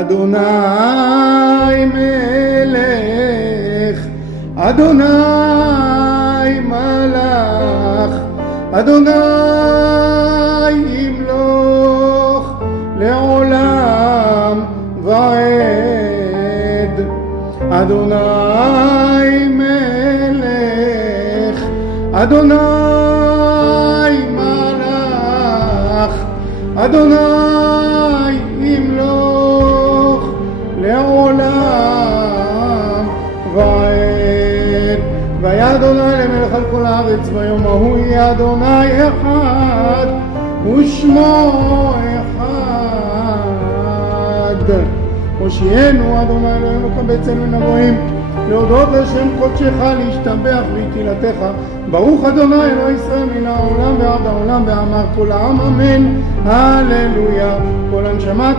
אדוני מלך, אדוני מלך, אדוני ימלוך לעולם ועד. אדוני מלך, אדוני מלך, אדוני ימלוך לעולם ועד. והיה אדוני למלך על כל הארץ, ביום ההוא יהיה אדוני אחד ושמו אחד. הושיענו אדוני אלוהינו כבצל מן הגויים, להודות לשם קודשך, להשתבח לתהילתך. ברוך אדוני אלוהי ישראל מן העולם ועד העולם, ואמר כל העם אמן, הללויה. כל הנשמה